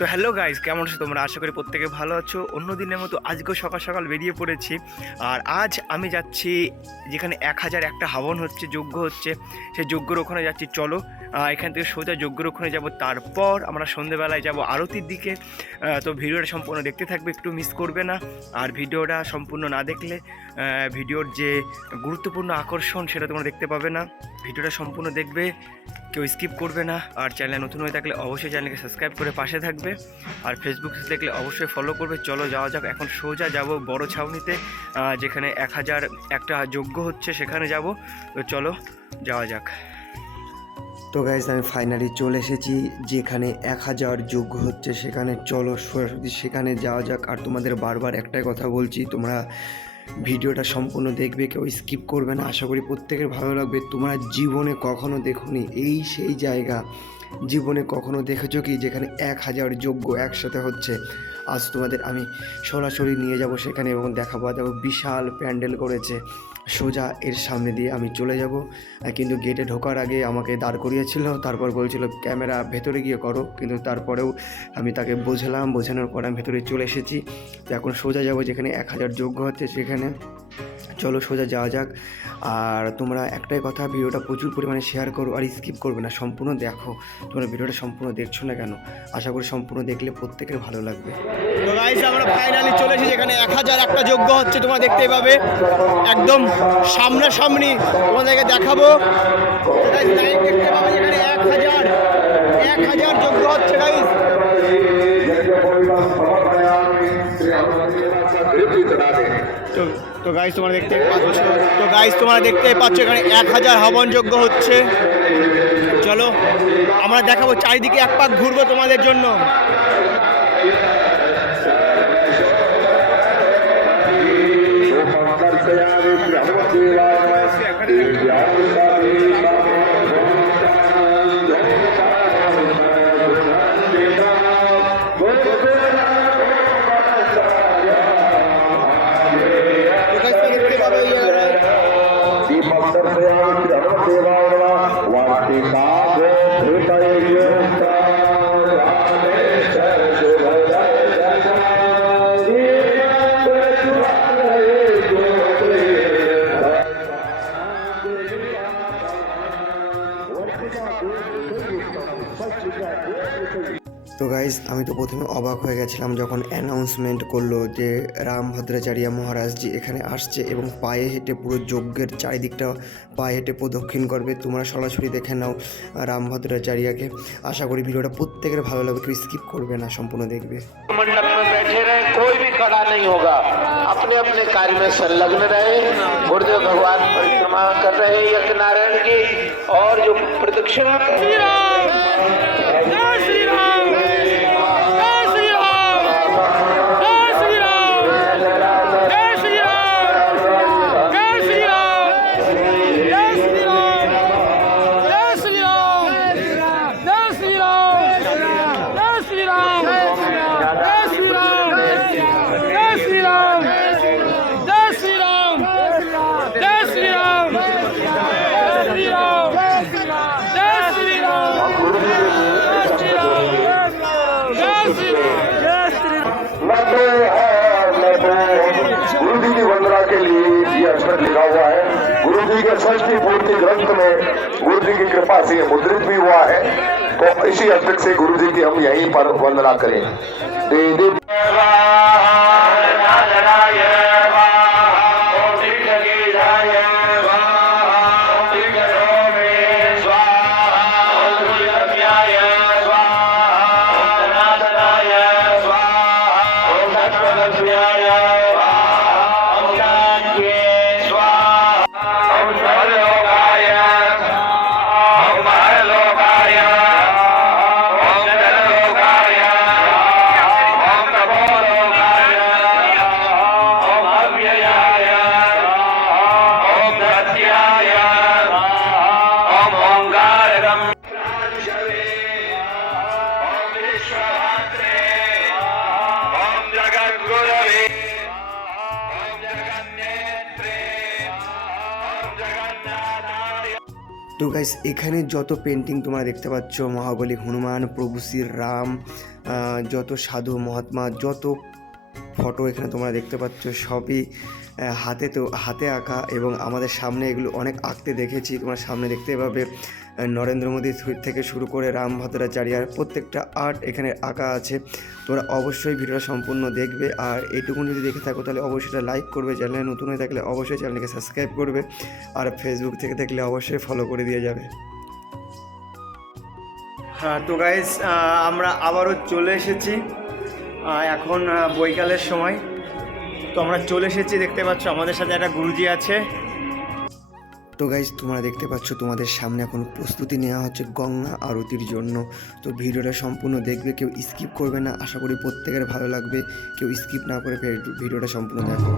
তো hello guys, কেমন আছো তোমরা? আশা করি প্রত্যেকে ভালো আছো। অন্য দিনের মতো আজকেও সকাল সকাল বেরিয়ে পড়েছি। আর আজ আমি যাচ্ছি যেখানে 1001টা হাবন হচ্ছে, যজ্ঞ হচ্ছে, সেই যজ্ঞর ওখানে যাচ্ছি। চলো এখান থেকে সোজা যজ্ঞর ওখানে যাব, তারপর আমরা সন্ধেবেলায় যাব আরতির দিকে। তো ভিডিওটা সম্পূর্ণ দেখতে থাকবে, একটু মিস করবে না। আর ভিডিওটা সম্পূর্ণ না দেখলে ভিডিওর যে গুরুত্বপূর্ণ আকর্ষণ সেটা তোমরা দেখতে পাবে না। ভিডিওটা সম্পূর্ণ দেখবে, কেউ স্কিপ করবে না। আর চ্যানেলে নতুন হয়ে থাকলে অবশ্যই চ্যানেলকে সাবস্ক্রাইব করে পাশে থাকবে। আর ফেসবুক দেখলে অবশ্যই ফলো করবে। চলো যাওয়া যাক, এখন সোজা যাব বড় ছাউনিতে, যেখানে 1001টা যজ্ঞ হচ্ছে, সেখানে যাব। তো চলো যাওয়া যাক। তো গাইজ আমি ফাইনালি চলে এসেছি যেখানে 1000 যজ্ঞ হচ্ছে, সেখানে চলো সরাসরি সেখানে যাওয়া যাক। আর তোমাদের বারবার একটাই কথা বলছি, তোমরা ভিডিওটা সম্পূর্ণ দেখবে, কেউ স্কিপ করবে না। আশা করি প্রত্যেকের ভালো লাগবে। তোমরা জীবনে কখনো দেখোনি এই সেই জায়গা, জীবনে কখনো দেখেছো কি যেখানে 1000 যজ্ঞ একসাথে হচ্ছে? আজ তোমাদের আমি সরাসরি নিয়ে যাব সেখানে এবং দেখাবো। দেখো বিশাল প্যান্ডেল করেছে, সোজা এর সামনে দিয়ে আমি চলে যাব। কিন্তু গেটে ঢোকার আগে আমাকে দাঁড় করিয়েছিল, তারপর বলছিল ক্যামেরা ভেতরে গিয়ে করো, কিন্তু তারপরেও আমি তাকে বোঝালাম, বোঝানোর পর আমি ভেতরে চলে এসেছি। তো এখন সোজা যাব যেখানে 1000 যজ্ঞ হচ্ছে সেখানে। চলো সোজা যাওয়া যাক। আর তোমরা একটাই কথা, ভিডিওটা প্রচুর পরিমাণে শেয়ার করো আর স্কিপ করবে না, সম্পূর্ণ দেখো। তোমরা ভিডিওটা সম্পূর্ণ দেখছো না কেন? আশা করি সম্পূর্ণ দেখলে প্রত্যেকের ভালো লাগবে। তো গাইস আমরা ফাইনালি চলে এসেছি যেখানে 1001টা যজ্ঞ হচ্ছে, তোমরা দেখতেই পাবে একদম সামনাসামনি তোমাদেরকে দেখাবো। দেখতে পাবে যেখানে 1000 যজ্ঞ হচ্ছে গাইস। তো গাইস তোমরা দেখতে পাচ্ছ এখানে 1000 হবন যজ্ঞ হচ্ছে। চলো আমরা দেখাবো, চারিদিকে এক পাক ঘুরবো তোমাদের জন্য। তো গাইজ আমি তো প্রথমে অবাক হয়ে গেছিলাম যখন অ্যানাউন্সমেন্ট করলো যে রামভদ্রাচার্য মহারাজজি এখানে আসছে এবং পায়ে হেঁটে পুরো যজ্ঞের চারিদিকটা পায়ে হেঁটে প্রদক্ষিণ করবে। তোমরা সরাসরি দেখে নাও রামভদ্রাচার্যকে। আশা করি ভিডিওটা প্রত্যেকের ভালো লাগবে, কেউ স্কিপ করবে না, সম্পূর্ণ দেখবে। मंडप में बैठे रहे, कोई भी खड़ा नहीं होगा, अपने अपने कार्य में संलग्न रहे। गुरुदेव भगवान परिक्रमा कर रहे हैं यज्ञ नारायण की, और जो प्रदक्षिणा कर रहे हैं। गुरु जी की वंदना के लिए ये अक्षर लिखा हुआ है। गुरु जी के षष्ठी पूर्ति ग्रंथ में गुरु जी की कृपा से ये मुद्रित भी हुआ है। तो इसी अक्षर से गुरु जी की हम यहीं पर वंदना करें। তো গাইস এখানে যত পেন্টিং তোমরা দেখতে পাচ্ছ, মহাবলী হনুমান, প্রভু শ্রী রাম, যত সাধু মহাত্মা, যত ফটো এখানে তোমরা দেখতে পাচ্ছ সবই হাতে আঁকা। এবং আমাদের সামনে এগুলো অনেক আঁকতে দেখেছি, তোমরা সামনে দেখতে পাবে নরেন্দ্র মোদী থেকে শুরু করে রামভদ্রাচার্যার প্রত্যেকটা আর্ট এখানে আঁকা আছে। তোমরা অবশ্যই ভিডিওটা সম্পূর্ণ দেখবে, আর এইটুকুন যদি দেখে থাকো তাহলে অবশ্যই এটা লাইক করবে, চ্যানেলে নতুন হয়ে থাকলে অবশ্যই চ্যানেলকে সাবস্ক্রাইব করবে, আর ফেসবুক থেকে দেখলে অবশ্যই ফলো করে দিয়ে যাবে। হ্যাঁ, তো গাইস আমরা আবারও চলে এসেছি, এখন বৈকালের সময়। তো আমরা চলে এসেছি, দেখতে পাচ্ছ আমাদের সাথে একটা গুরুজি আছে। তো গাইজ তোমরা দেখতে পাচ্ছ তোমাদের সামনে এখন প্রস্তুতি নেওয়া হচ্ছে গঙ্গা আরতির জন্য। তো ভিডিওটা সম্পূর্ণ দেখবে, কেউ স্কিপ করবে না, আশা করি প্রত্যেকের ভালো লাগবে, কেউ স্কিপ না করে ভিডিওটা সম্পূর্ণ দেখো।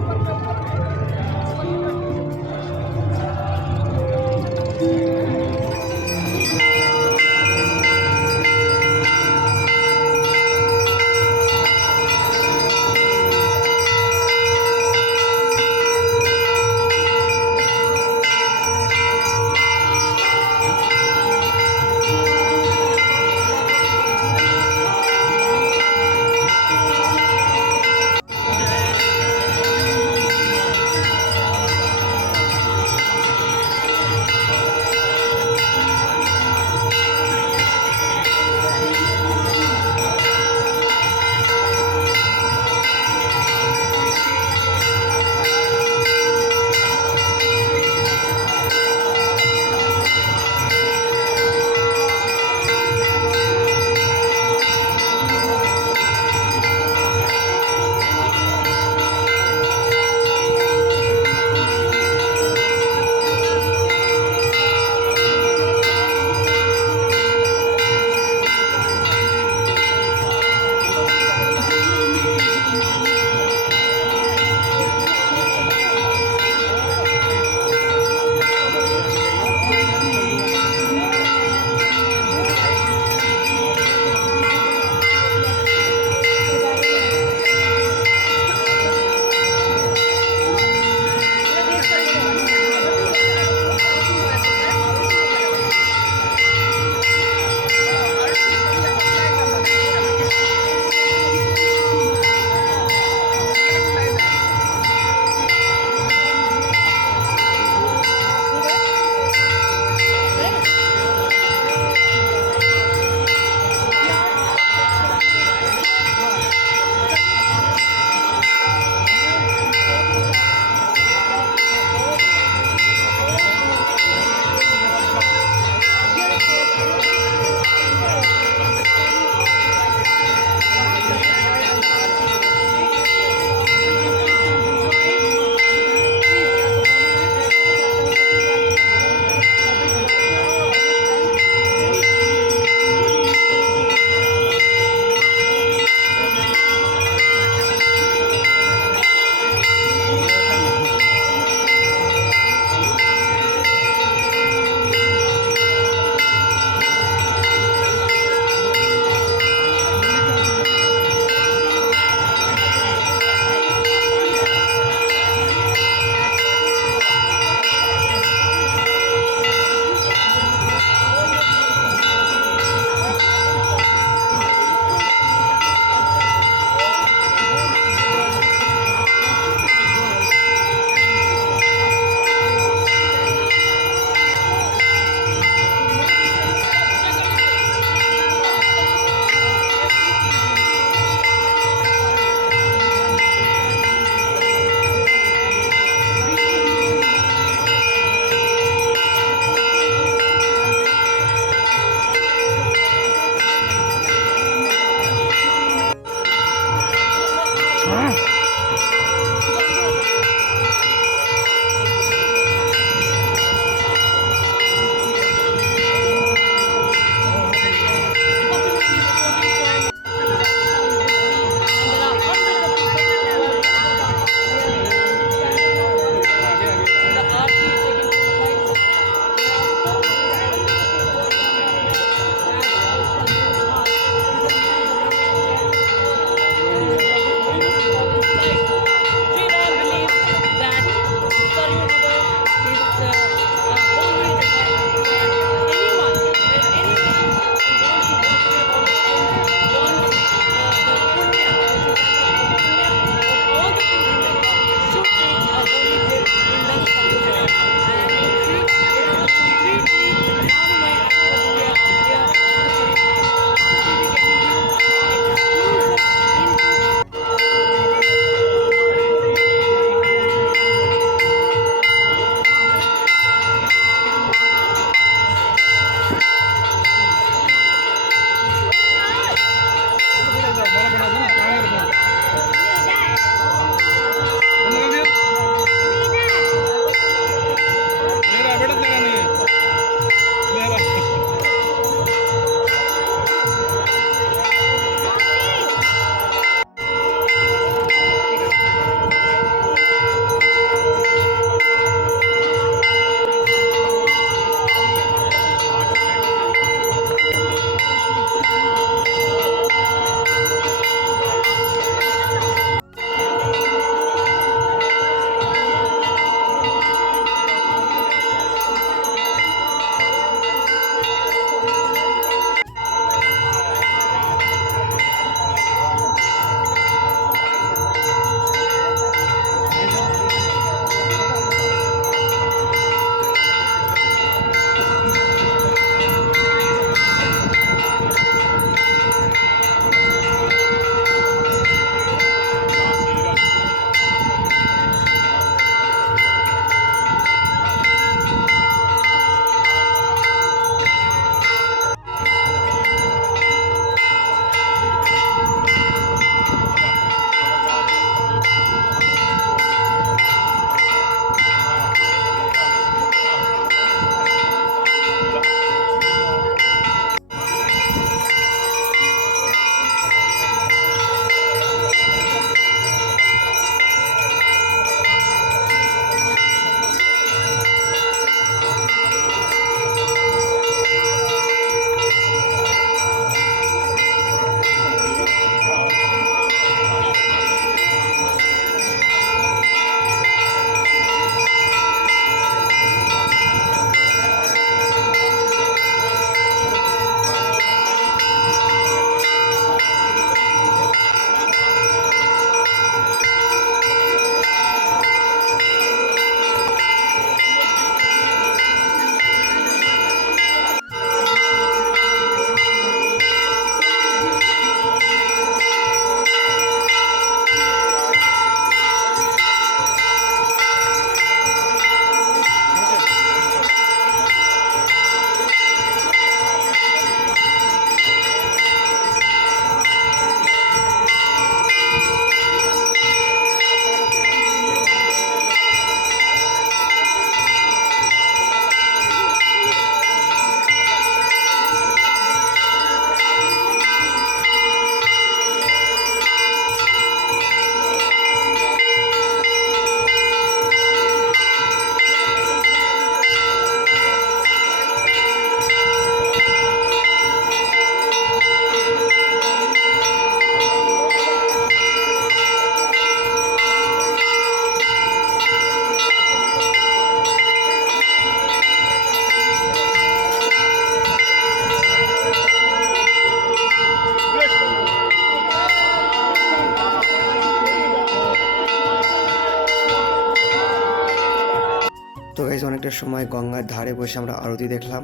সময় গঙ্গার ধারে বসে আমরা আরতি দেখলাম।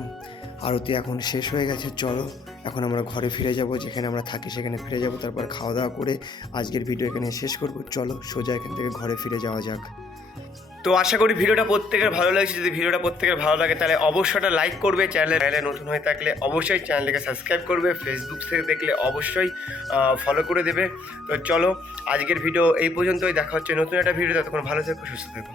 আরতি এখন শেষ হয়ে গেছে, চলো এখন আমরা ঘরে ফিরে যাব, যেখানে আমরা থাকি সেখানে ফিরে যাব, তারপর খাওয়া দাওয়া করে আজকের ভিডিও এখানে শেষ করব। চলো সোজা এখান থেকে ঘরে ফিরে যাওয়া যাক। তো আশা করি ভিডিওটা প্রত্যেকের ভালো লাগছে। যদি ভিডিওটা প্রত্যেকের ভালো লাগে তাহলে অবশ্যই একটা লাইক করবে, চ্যানেলে নতুন হয়ে থাকলে অবশ্যই চ্যানেলটাকে সাবস্ক্রাইব করবে, ফেসবুক থেকে দেখলে অবশ্যই ফলো করে দেবে। তো চলো আজকের ভিডিও এই পর্যন্তই, দেখা হচ্ছে নতুন একটা ভিডিও। ততক্ষণ ভালো থেকো, সুস্থ থেকো।